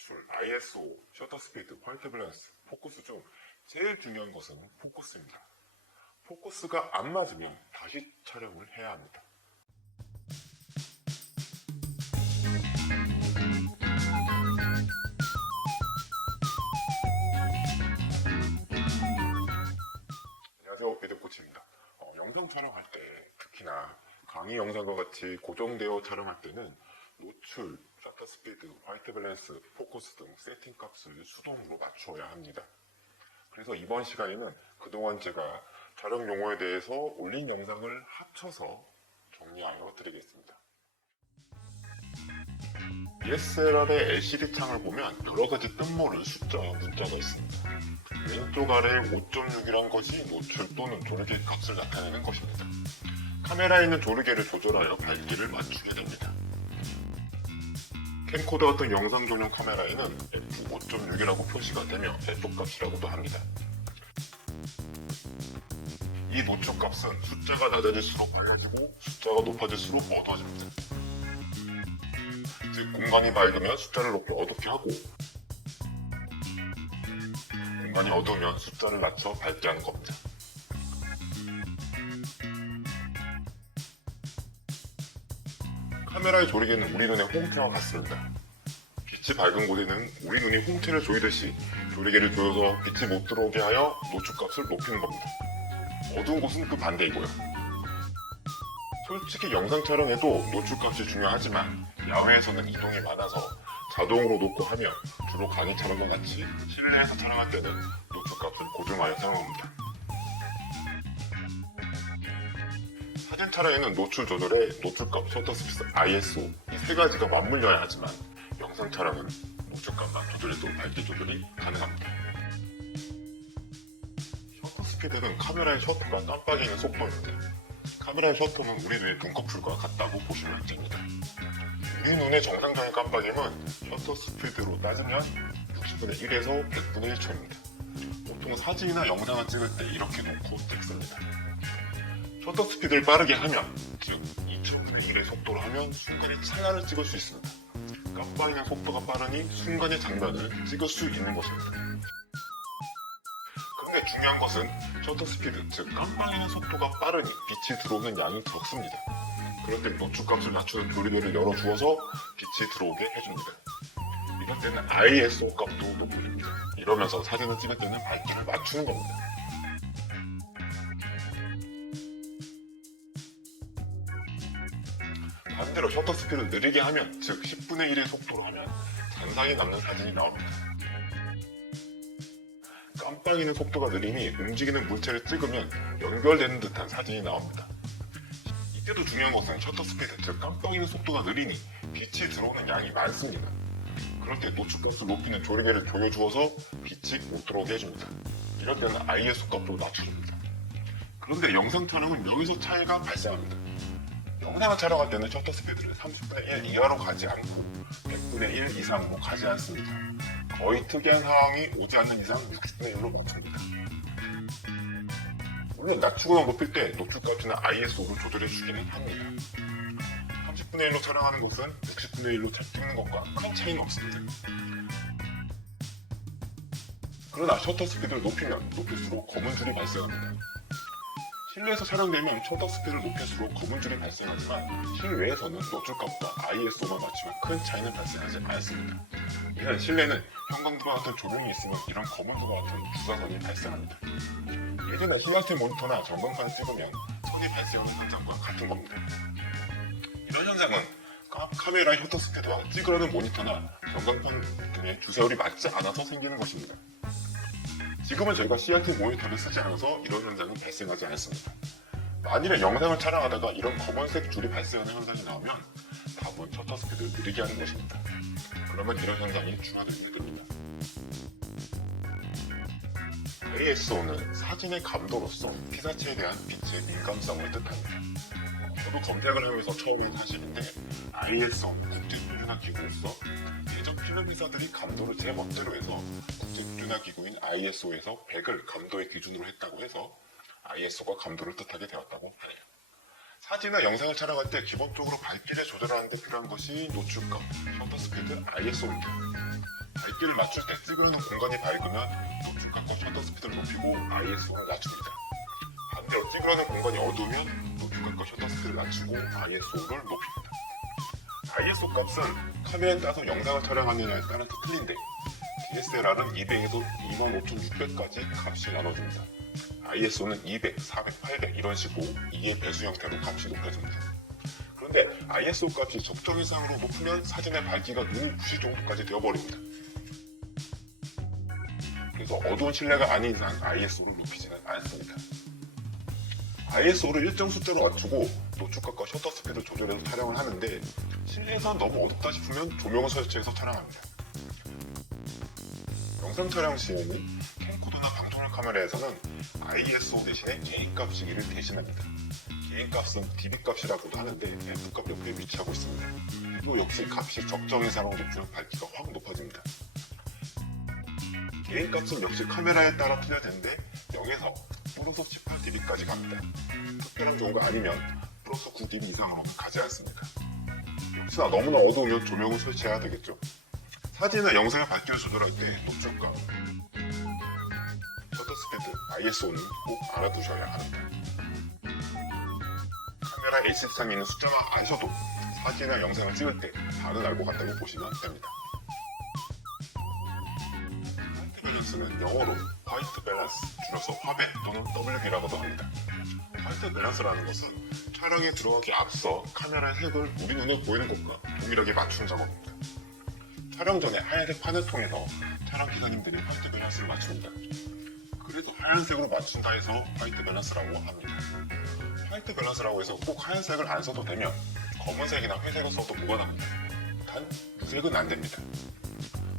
ISO, 셔터 스피드, 화이트 밸런스, 포커스 중 제일 중요한 것은 포커스입니다. 포커스가 안 맞으면 다시 촬영을 해야 합니다. 안녕하세요, 에드코치입니다. 영상 촬영할 때 특히나 강의 영상과 같이 고정되어 촬영할 때는 노출, 셔터 스피드, 화이트 밸런스, 포커스 등 세팅 값을 수동으로 맞추어야 합니다. 그래서 이번 시간에는 그동안 제가 촬영 용어에 대해서 올린 영상을 합쳐서 정리하여 드리겠습니다. DSLR의 LCD 창을 보면 여러가지 뜬모를 숫자와 문자가 있습니다. 왼쪽 아래 5.6이란 것이 노출 또는 조르개 값을 나타내는 것입니다. 카메라에 있는 조르개를 조절하여 밝기를 맞추게 됩니다. 캠코더 같은 영상 전용 카메라에는 f5.6이라고 표시가 되며 F값이라고도 합니다. 이 노출 값은 숫자가 낮아질수록 밝아지고 숫자가 높아질수록 어두워집니다. 즉 공간이 밝으면 숫자를 높게 어둡게 하고 공간이 어두우면 숫자를 낮춰 밝게 하는 겁니다. 카메라의 조리개는 우리 눈의 홍태와 같습니다. 빛이 밝은 곳에는 우리 눈이 홍태를 조이듯이 조리개를 조여서 빛이 못 들어오게 하여 노출값을 높이는 겁니다. 어두운 곳은 그 반대이고요. 솔직히 영상 촬영에도 노출값이 중요하지만 야외에서는 이동이 많아서 자동으로 놓고 하면 주로 강의 촬영과 같이 실내에서 촬영할 때는 노출값을 고정하여 사용합니다. 사진 촬영에는 노출 조절에 노출값, 셔터 스피드, ISO 이 세 가지가 맞물려야 하지만 영상 촬영은 노출값만 조절해도 밝기 조절이 가능합니다. 셔터 스피드는 카메라의 셔터가 깜빡이는 속도입니다. 카메라의 셔터는 우리 눈의 눈꺼풀과 같다고 보시면 됩니다. 우리 눈의 정상적인 깜빡임은 셔터 스피드로 따지면 60분의 1에서 100분의 1초입니다. 보통 사진이나 영상을 찍을 때 이렇게 놓고 찍습니다. 셔터 스피드를 빠르게 하면, 즉 2초분의 1의 속도로 하면 순간의 찰나를 찍을 수 있습니다. 깜빡이는 속도가 빠르니 순간의 장면을 찍을 수 있는 것입니다. 그런데 중요한 것은 셔터 스피드, 즉 깜빡이는 속도가 빠르니 빛이 들어오는 양이 적습니다. 그럴 때 노출값을 낮추는 조리개를 열어주어서 빛이 들어오게 해줍니다. 이럴 때는 ISO 값도 높여줍니다. 이러면서 사진을 찍을 때는 밝기를 맞추는 겁니다. 반대로 셔터 스피드를 느리게 하면, 즉 10분의 1의 속도로 하면 잔상이 남는 사진이 나옵니다. 깜빡이는 속도가 느리니 움직이는 물체를 찍으면 연결되는 듯한 사진이 나옵니다. 이때도 중요한 것은 셔터 스피드, 즉 깜빡이는 속도가 느리니 빛이 들어오는 양이 많습니다. 그럴 때 노출값을 높이는 조리개를 조여주어서 빛이 못 들어오게 해줍니다. 이럴 때는 ISO 값도 낮춰줍니다. 그런데 영상 촬영은 여기서 차이가 발생합니다. 영상을 촬영할 때는 셔터 스피드를 30분의 1 이하로 가지 않고 100분의 1 이상으로 가지 않습니다. 거의 특이한 상황이 오지 않는 이상 60분의 1로 맞춥니다. 물론 낮추거나 높일 때 노출값이나 ISO를 조절해 주기는 합니다. 30분의 1로 촬영하는 것은 60분의 1로 찍는 것과 큰 차이는 없습니다. 그러나 셔터 스피드를 높이면 높일수록 검은 줄이 발생합니다. 실내에서 촬영되면 셔터 스피드를 높일수록 검은 줄이 발생하지만 실외에서는 노출값과 ISO만 맞추면 큰 차이는 발생하지 않습니다. 이는 실내는 형광등과 같은 조명이 있으면 이런 검은등과 같은 주사선이 발생합니다. 예전에 스마트 모니터나 전광판을 찍으면 선이 발생하는 현상과 같은 겁니다. 이런 현상은 카메라 셔터 스피드와 찍으려는 모니터나 전광판 등의 주사율이 맞지 않아서 생기는 것입니다. 지금은 저희가 CRT 모니터를 쓰지 않아서 이런 현상은 발생하지 않습니다. 만일에 영상을 촬영하다가 이런 검은색 줄이 발생하는 현상이 나오면 답은 셔터 스피드를 느리게 하는 것입니다. 그러면 이런 현상이 중화되게 됩니다. ISO는 사진의 감도로서 피사체에 대한 빛의 민감성을 뜻합니다. 저도 검색을 하면서 처음 인 사실인데 ISO는 국제표준화기구로서 예전 필름회사들이 감도를 제 멋대로 해서 국제표준화기구인 ISO에서 100을 감도의 기준으로 했다고 해서 ISO가 감도를 뜻하게 되었다고 하네요. 사진이나 영상을 촬영할 때 기본적으로 밝기를 조절하는 데 필요한 것이 노출값, 셔터 스피드, ISO입니다. 밝기를 맞출 때 찌그러는 공간이 밝으면 노출각과 셔터 스피드를 높이고 ISO를 낮춥니다. 반대로 찌그러는 공간이 어두우면 노출각과 셔터 스피드를 낮추고 ISO를 높입니다. ISO 값은 카메라에 따라서 영상을 촬영하느냐에 따라 틀린데 DSLR은 200에서 25,600까지 값이 나눠집니다. ISO는 200, 400, 800 이런 식으로 2의 배수 형태로 값이 높여집니다. 그런데 ISO 값이 적정 이상으로 높으면 사진의 밝기가 눈 부시 정도까지 되어버립니다. 그래서 어두운 실내가 아닌 이상 ISO를 높이지는 않습니다. ISO를 일정 숫자로 맞추고 노출각과 셔터 스피드를 조절해서 촬영을 하는데 실내에서 너무 어둡다 싶으면 조명을 설치해서 촬영합니다. 영상 촬영 시에는 캠코더나 방송용 카메라에서는 ISO 대신에 개인값이기를 대신합니다. 개인값은 dB값이라고도 하는데 F값 옆에 위치하고 있습니다. 또 역시 값이 적정 이상으로 높으면 밝기가 확 높아집니다. 개인값은 역시 카메라에 따라 틀려지는데 0에서 플러스 18dB까지 갑니다. 특별한 경우가 아니면 플러스 9dB 이상으로는 가지 않습니다. 역시나 너무나 어두우면 조명을 설치해야 되겠죠. 사진이나 영상의 밝기를 조절할 때 노출각, 셔터 스피드, ISO는 꼭 알아두셔야 합니다. 카메라 HD창에 있는 숫자만 아셔도 사진이나 영상을 찍을 때 반은 알고 간다고 보시면 됩니다. 화이트 밸런스는 영어로 화이트 밸런스, 줄여서 화배 또는 WB라고도 합니다. 화이트 밸런스라는 것은 촬영에 들어가기 앞서 카메라의 색을 우리 눈에 보이는 것과 동일하게 맞추는 작업입니다. 촬영 전에 하얀색 판을 통해서 촬영 기사님들이 화이트 밸런스를 맞춥니다. 그래도 하얀색으로 맞춘다 해서 화이트 밸런스라고 합니다. 화이트 밸런스라고 해서 꼭 하얀색을 안 써도 되면 검은색이나 회색을 써도 무관합니다. 단 무색은 안 됩니다.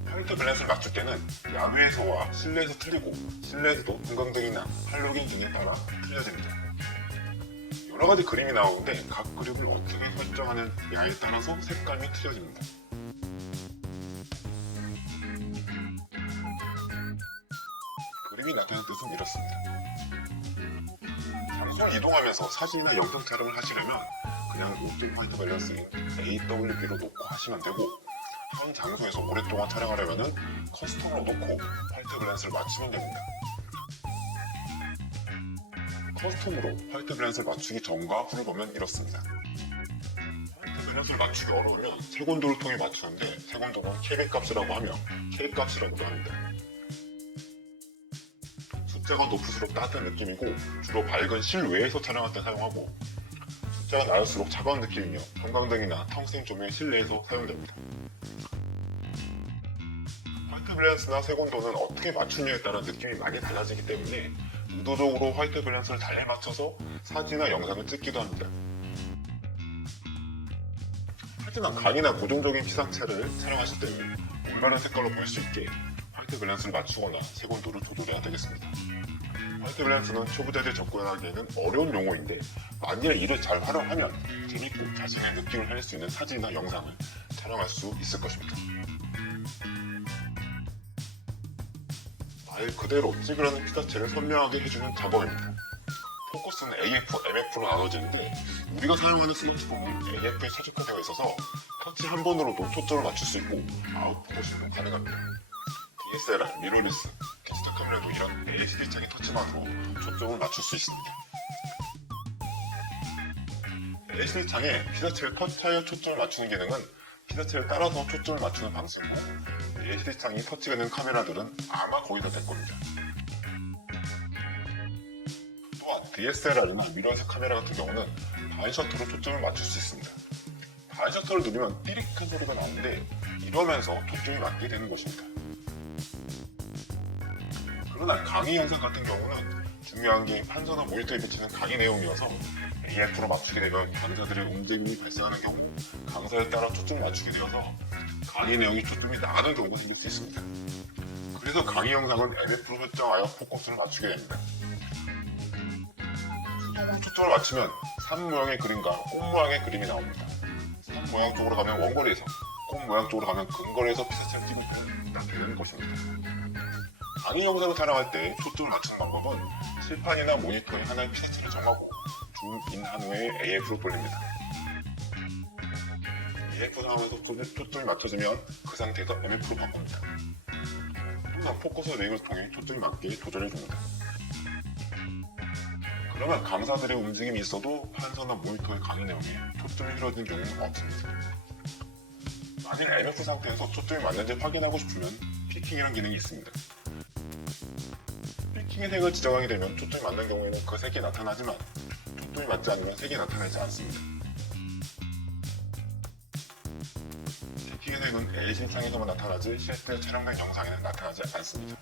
화이트 밸런스를 맞출 때는 야외에서와 실내에서 틀리고 실내에서도 형광등이나 할로겐 등에 따라 틀려집니다. 여러 가지 그림이 나오는데 각 그림을 어떻게 설정하느냐에 따라서 색감이 틀려집니다. 그림이 나타낸 뜻은 이렇습니다. 장소를 이동하면서 사진이나 영상 촬영을 하시려면 그냥 옥점 화이트 밸런스인 AWB로 놓고 하시면 되고, 한 장소에서 오랫동안 촬영하려면 커스텀으로 놓고 화이트 밸런스를 맞추면 됩니다. 커스텀으로 화이트 밸런스를 맞추기 전과 후를 보면 이렇습니다. 화이트 밸런스를 맞추기 어려우면 색온도를 통해 맞추는데 색온도는 KB 값이라고 하며 K 값이라고도 합니다. 숫자가 높을수록 따뜻한 느낌이고 주로 밝은 실외에서 촬영할 때 사용하고, 숫자가 낮을수록 차가운 느낌이며 형광등이나 텅스텐 조명의 실내에서 사용됩니다. 화이트 밸런스나 색온도는 어떻게 맞추느냐에 따라 느낌이 많이 달라지기 때문에 의도적으로 화이트 밸런스를 잘 맞춰서 사진이나 영상을 찍기도 합니다. 하지만 강이나 고정적인 피사체를 촬영하실 때는 올바른 색깔로 보일 수 있게 화이트 밸런스를 맞추거나 색온도를 조절해야 되겠습니다. 화이트 밸런스는 초보자들이 접근하기에는 어려운 용어인데 만일 이를 잘 활용하면 재밌고 자신의 느낌을 살릴 수 있는 사진이나 영상을 촬영할 수 있을 것입니다. 말 그대로 찌그러는 피사체를 선명하게 해주는 작업입니다. 포커스는 AF, MF로 나눠지는데 우리가 사용하는 스마트폰은 AF에 최적화되어 있어서 터치 한 번으로도 초점을 맞출 수 있고 아웃포커싱도 가능합니다. DSLR, 미러리스, 디지털 카메라도 이런 LCD창의 터치만으로 초점을 맞출 수 있습니다. LCD창에 피사체를 터치하여 초점을 맞추는 기능은 피사체를 따라서 초점을 맞추는 방식이고, LCD창이 터치가 된 카메라들은 아마 거의 다 될 겁니다. 또한 DSLR이나 미러리스 카메라 같은 경우는 반셔터로 초점을 맞출 수 있습니다. 반셔터를 누르면 띠릭한 소리가 나오는데 이러면서 초점이 맞게 되는 것입니다. 그러나 강의 영상 같은 경우는 중요한 게 판서나 모니터에 비치는 강의 내용이어서 AF로 맞추게 되면 강사들의 움직임이 발생하는 경우 강사에 따라 초점을 맞추게 되어서 강의 내용이 초점이 나가는 경우가 생길 수 있습니다. 그래서 강의 영상은 MF로 설정하여 포커스를 맞추게 됩니다. 수동으로 초점을 맞추면 산 모양의 그림과 꽃 모양의 그림이 나옵니다. 산 모양 쪽으로 가면 원거리에서, 꽃 모양 쪽으로 가면 근거리에서 피사체를 찍을 때 딱 되는 것입니다. 강의 영상을 촬영할 때 초점을 맞추는 방법은 칠판이나 모니터에 하나의 피사체를 정하고 줌인 한 후에 AF로 돌립니다. AF 상황에서 초점이 맞춰지면 그 상태에서 MF로 바꿉니다. 항상 포커스 링을 통해 초점이 맞게 조절해줍니다. 그러면 강사들의 움직임이 있어도 판서나 모니터의 강의 내용에 초점이 흐려진 경우는 없습니다. 만일 MF 상태에서 초점이 맞는지 확인하고 싶으면 피킹이라는 기능이 있습니다. 피킹의 색을 지정하게 되면 초점이 맞는 경우에는 그 색이 나타나지만 초점이 맞지 않으면 색이 나타나지 않습니다. 피킹의 색은 LC창에서만 나타나지 실제 촬영된 영상에는 나타나지 않습니다.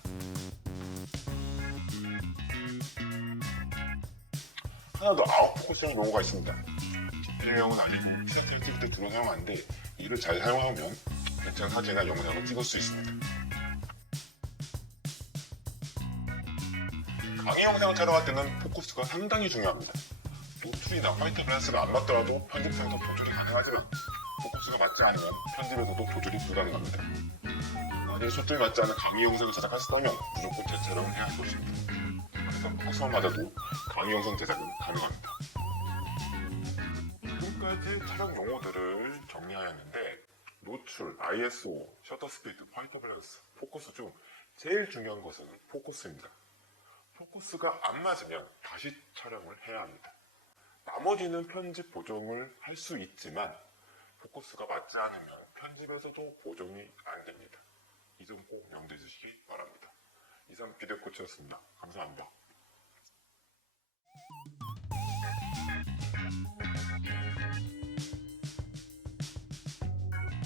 하나 더 아웃포커싱 용어가 있습니다. 일명은 아니고 피사텔 찍을 때 주로 사용하는데 이를 잘 사용하면 괜찮은 사진이나 영상을 찍을 수 있습니다. 강의 영상을 촬영할 때는 포커스가 상당히 중요합니다. 노출이나 화이트 밸런스가 안 맞더라도 편집상에서 조절이 가능하지만 포커스가 맞지 않으면 편집에서도 조절이 불가능합니다. 만약 초점이 맞지 않은 강의 영상을 제작하시다면 무조건 재촬영을 해야 할 것입니다. 그래서 포커스만 맞아도 강의 영상 제작은 가능합니다. 지금까지 촬영 용어들을 정리하였는데 노출, ISO, 셔터 스피드, 화이트 밸런스, 포커스 중 제일 중요한 것은 포커스입니다. 포커스가 안 맞으면 다시 촬영을 해야 합니다. 나머지는 편집 보정을 할 수 있지만 포커스가 맞지 않으면 편집에서도 보정이 안 됩니다. 이 점 꼭 명심해 주시기 바랍니다. 이상 비디오 코치였습니다. 감사합니다.